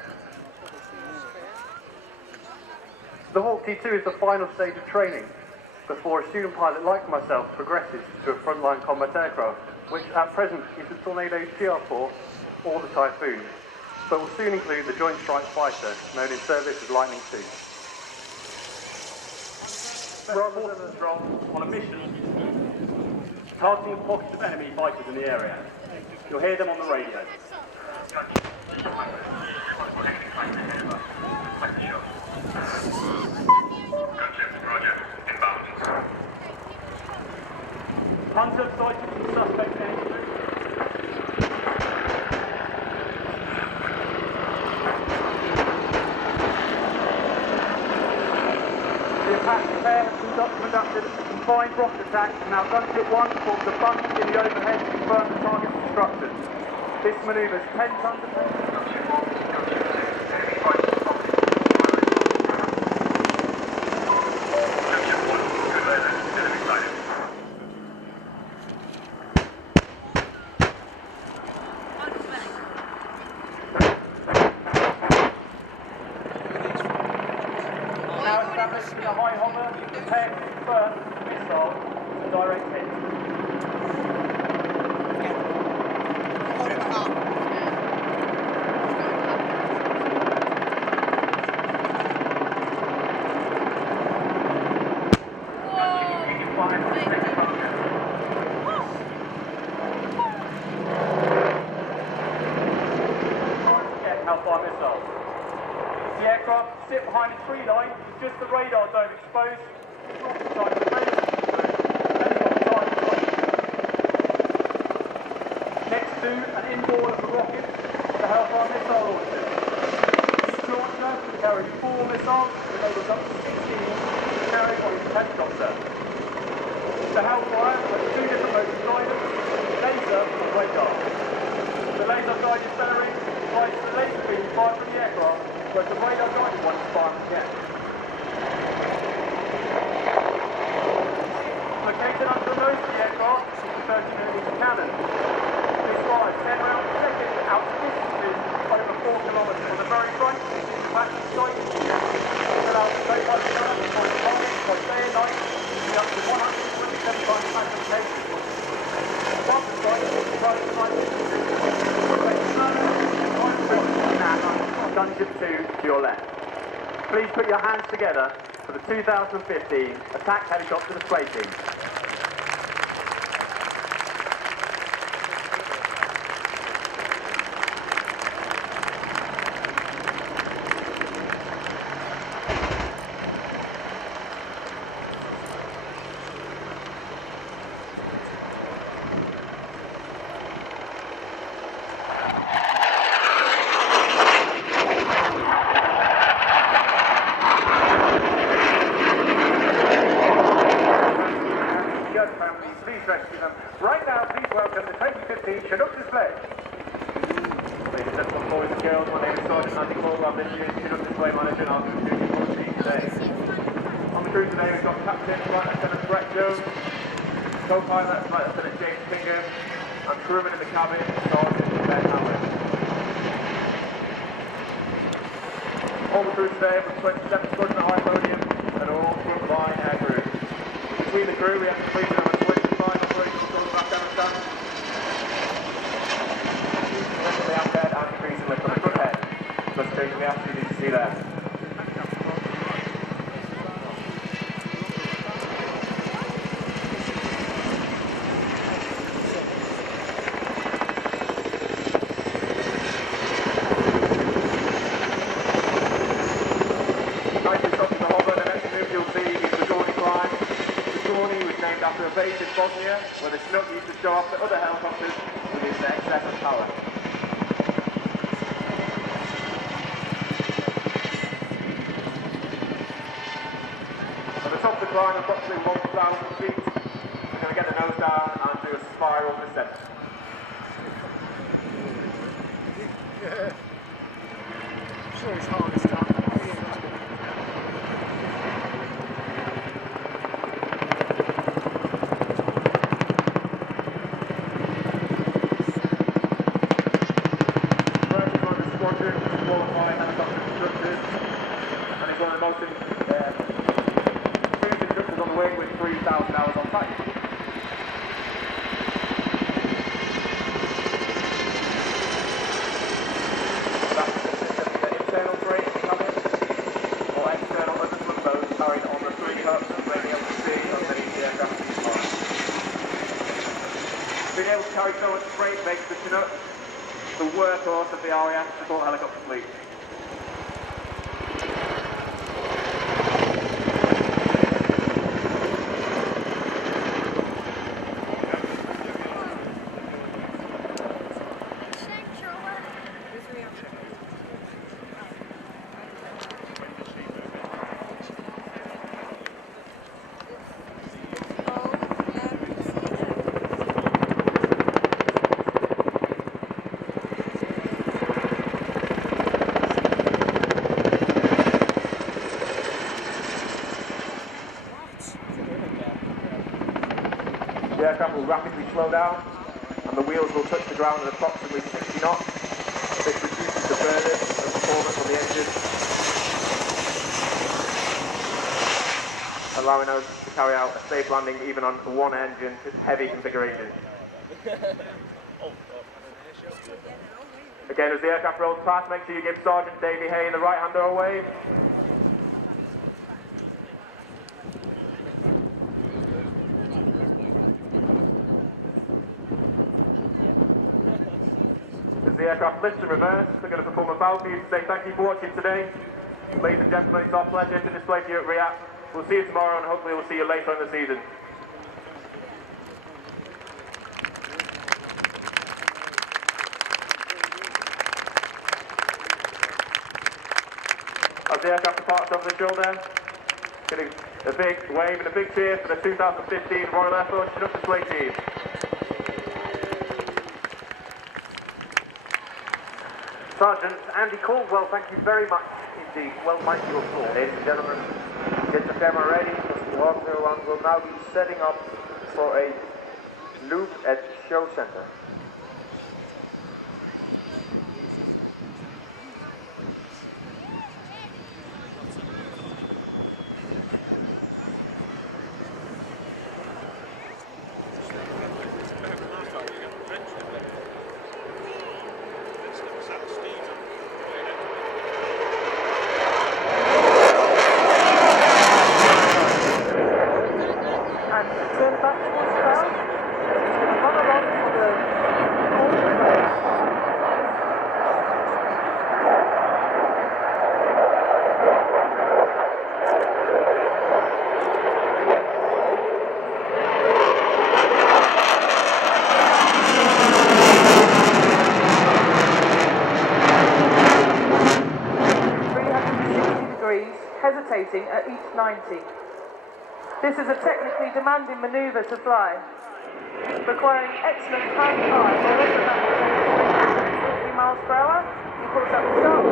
The Hawk T2 is the final stage of training before a student pilot like myself progresses to a frontline combat aircraft, which at present is the Tornado TR4 or the Typhoon, but will soon include the Joint Strike Fighter, known in service as Lightning II. Forces Control on a mission targeting pockets of enemy fighters in the area. You'll hear them on the radio. Hunter sighted from suspect entry. The Apache pair have conducted a combined rocket attack, and now Gunship 1 forms a bunch in the overhead to confirm the target's destruction. This manoeuvre is 10 tons of now established in a high hover, prepared to confirm the missile to direct hit. The aircraft sit behind a tree line with just the radar dome exposed. It's not the time to depending on the target point. Next to and inboard of the rocket, the Hellfire missile launcher. Each launcher can carry 4 missiles with levels up to 16 carried on each helicopter. The Hellfire has 2 different modes of guidance, laser and radar. The laser guided bearing provides the laser beam fired from the aircraft But the radar guided one is fired again. Located under the nose of the aircraft is the 30mm cannon. This fires 10 rounds a second out to distances over 4 kilometres. On the very front is the Apache sight. It allows the tape over the cannon for the target by day and night to be up to 127 times magnification. Above the sight is the road to night distances. Gunship 2 to your left. Please put your hands together for the 2015 Attack Helicopter Display Team. Right now, please welcome the 2015 Chinook display. Ladies and gentlemen, boys and girls, my name is Sergeant Andy Cole. I'm this year's Chinook display manager and I'm going to do for the team today. On the crew today, we've got Captain Flight Lieutenant Brett Jones, Co-Pilot Flight Lieutenant James Kingham, and crewman in the cabin, Sergeant Ben Allen. All the crew today are from 27 Squadron at high podium and are all front line air crew. Between the crew, we have completed over 25 operations across Afghanistan. Recently out there and increasingly from the front head. So it's taking the altitude you can see there. After a base in Bosnia, where the Chinook used to show off the other helicopters with its excess of power. At the top of the climb, approximately 1,000 feet, we're going to get the nose down and do a spiral descent. Sure, it's hard this time. Being able to carry so much freight makes the Chinook the workhorse of the RAF support helicopter fleet. The aircraft will rapidly slow down and the wheels will touch the ground at approximately 60 knots. This reduces the burden and performance on the engine, allowing us to carry out a safe landing even on one engine, heavy configuration. Again, as the aircraft rolls past, make sure you give Sergeant Davey Hay the right hand door a wave. As the aircraft lifts and reverse, we're going to perform a bow for you to say thank you for watching today. Ladies and gentlemen, it's our pleasure to display to you at Riat. We'll see you tomorrow and hopefully we'll see you later in the season. As the aircraft departs over the shoulder, getting a big wave and a big cheer for the 2015 Royal Air Force Chinook display team. Sergeant Andy Caldwell, thank you very much indeed. Well, mind your thought. Ladies and gentlemen, Get your camera ready, because the Hawk 01 will now be setting up for a loop at Show Center. Hesitating at each 90. This is a technically demanding manoeuvre to fly, requiring excellent hand eye, or less than that, 50 miles per hour. Of course, that will start.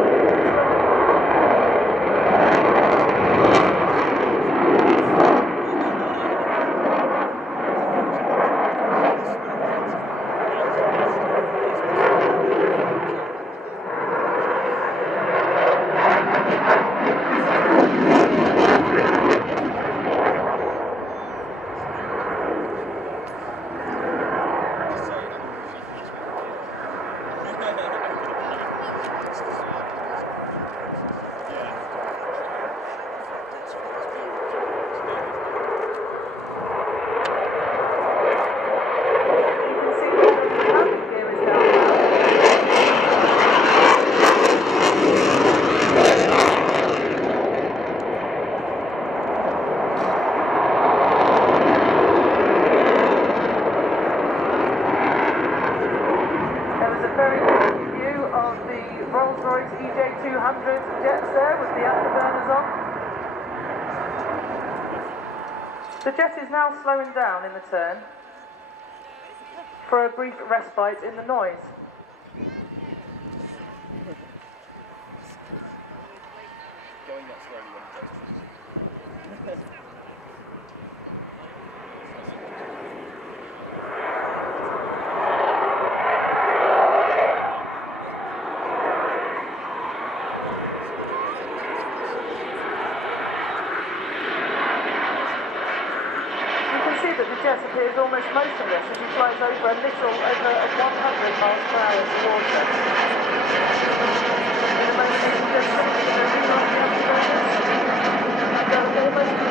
The jet is now slowing down in the turn for a brief respite in the noise. Going that slowly when it goes. Appears almost motionless as he flies over over 100 miles per hour towards us. In a moment, he can just finish the almost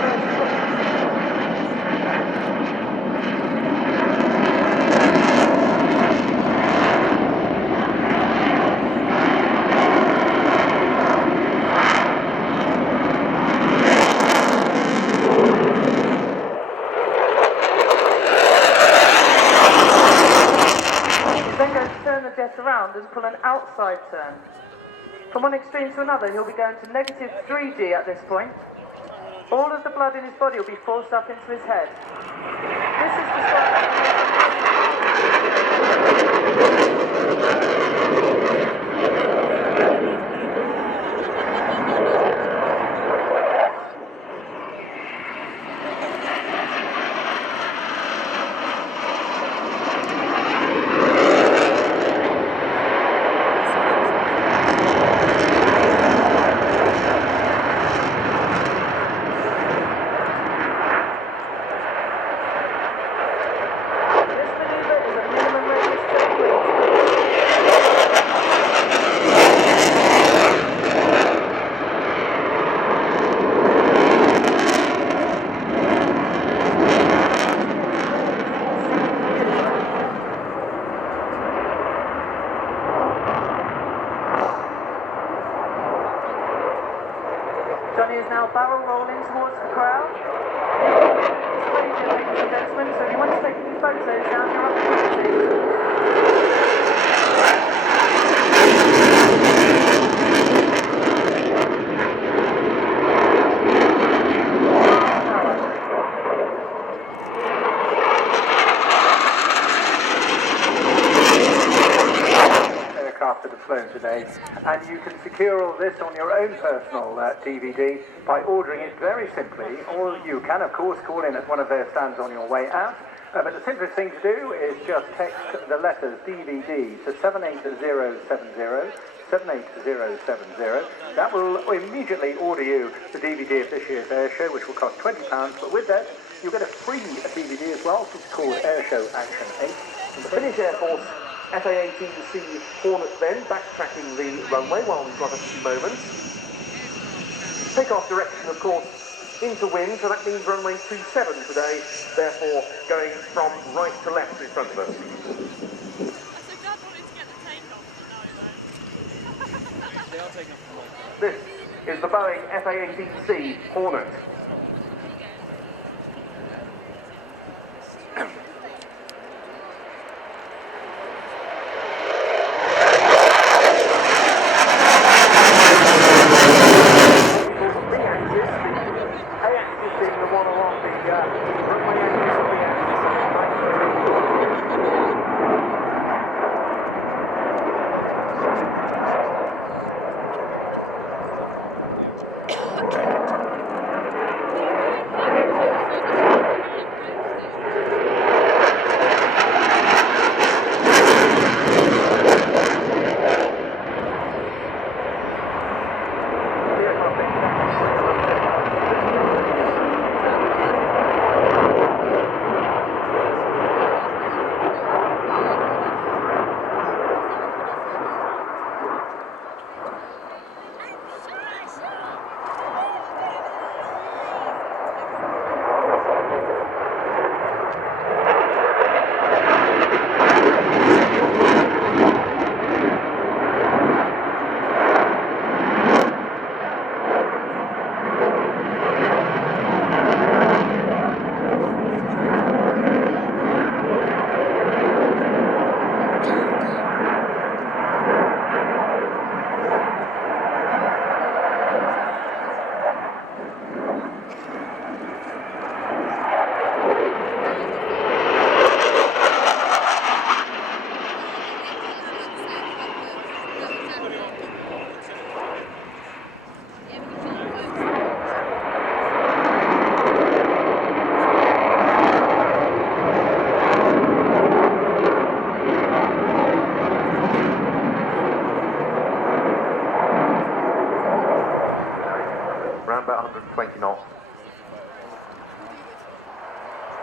around and pull an outside turn. From one extreme to another, he'll be going to negative 3G at this point. All of the blood in his body will be forced up into his head. This is barrel rolling towards the crowd. Ladies and gentlemen, so if you want to take any photos down your opportunity. Aircraft that have flown today, and you can secure all this on your own personal DVD by ordering it very simply, or you can, of course, call in at one of their stands on your way out. But the simplest thing to do is just text the letters DVD to 78070, 78070. That will immediately order you the DVD of this year's Airshow, which will cost £20, but with that, you'll get a free DVD as well, which is called Airshow Action 8. The Finnish Air Force FA-18C Hornet then, backtracking the runway while we've got a few moments. Takeoff direction, of course, into wind, so that means runway 27 today, therefore going from right to left in front of us. This is the Boeing FA-18C Hornet.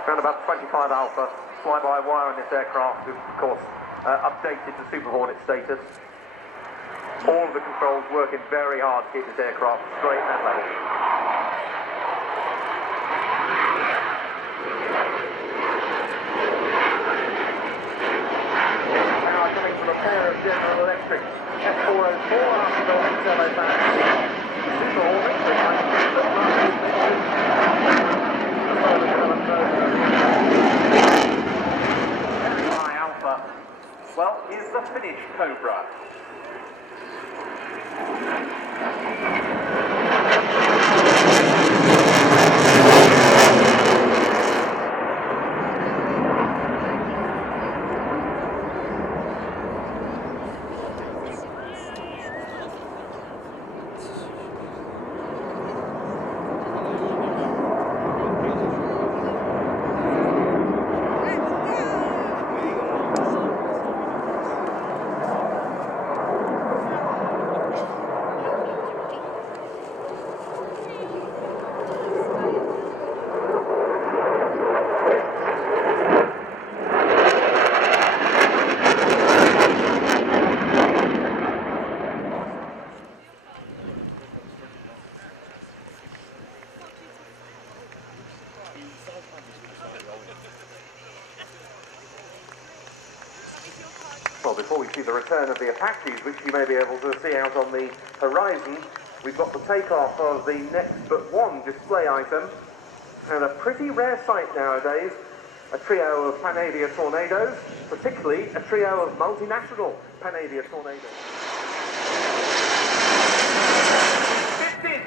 Around about 25 Alpha, fly-by-wire on this aircraft, of course, updated to Super Hornet status. All of the controls working very hard to keep this aircraft straight and level. Now coming from a pair of General Electric S404 after the XLO back. Super Hornet, Alpha, well, is the Finnish Cobra. Well, before we see the return of the Apaches, which you may be able to see out on the horizon, we've got the takeoff of the next but one display item, and a pretty rare sight nowadays, a trio of Panavia Tornadoes, particularly a trio of multinational Panavia Tornadoes. 15!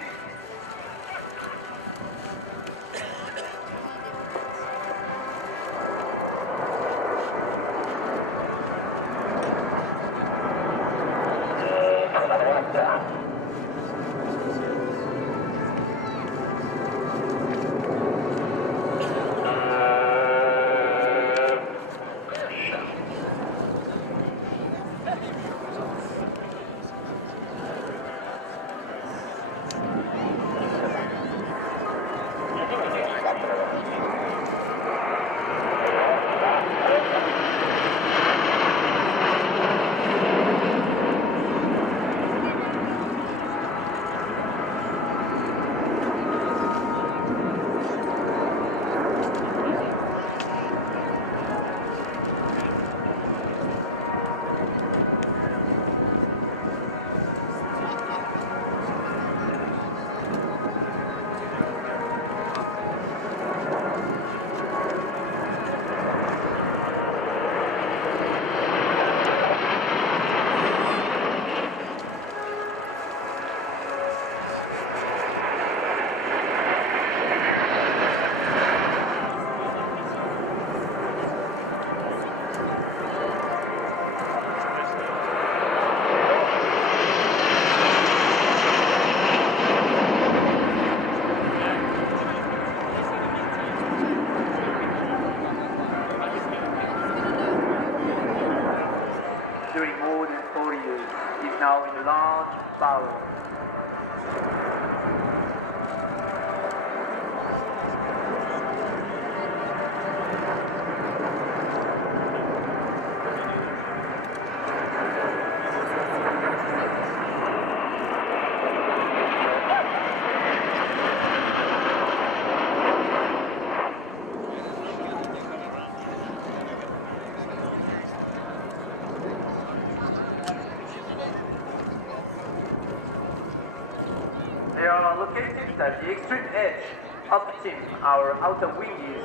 is at the extreme edge of the tip. Our outer wing is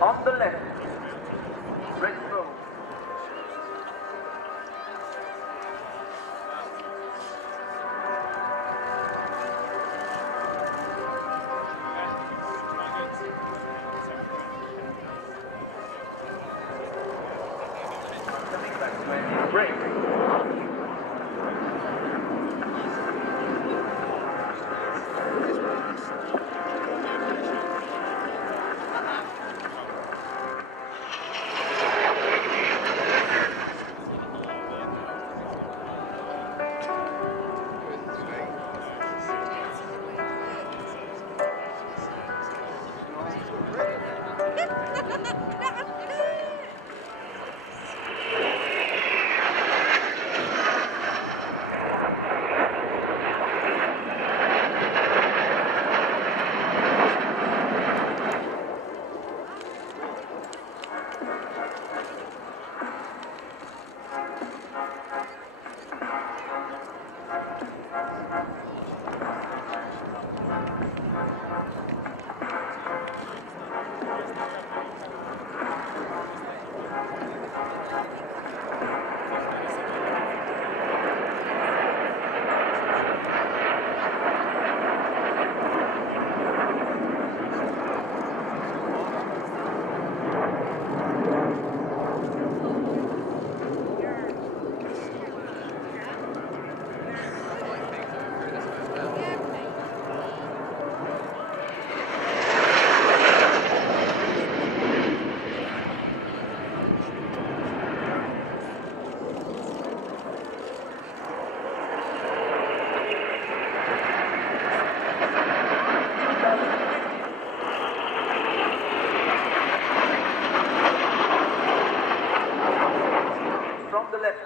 on the left. Ready to go. Coming back when break.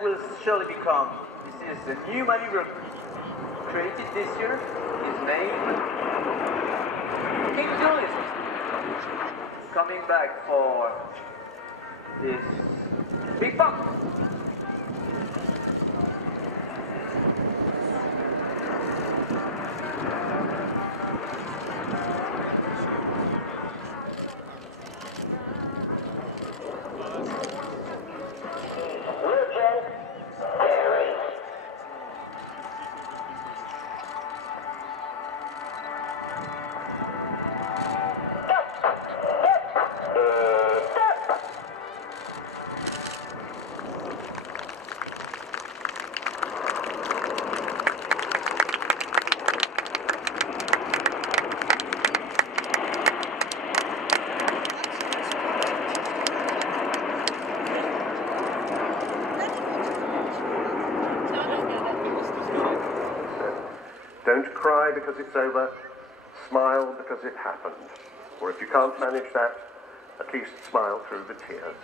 Will surely become. This is a new maneuver created this year. His name, King Julius. Coming back for this big pump. Don't cry because it's over, smile because it happened. Or if you can't manage that, at least smile through the tears.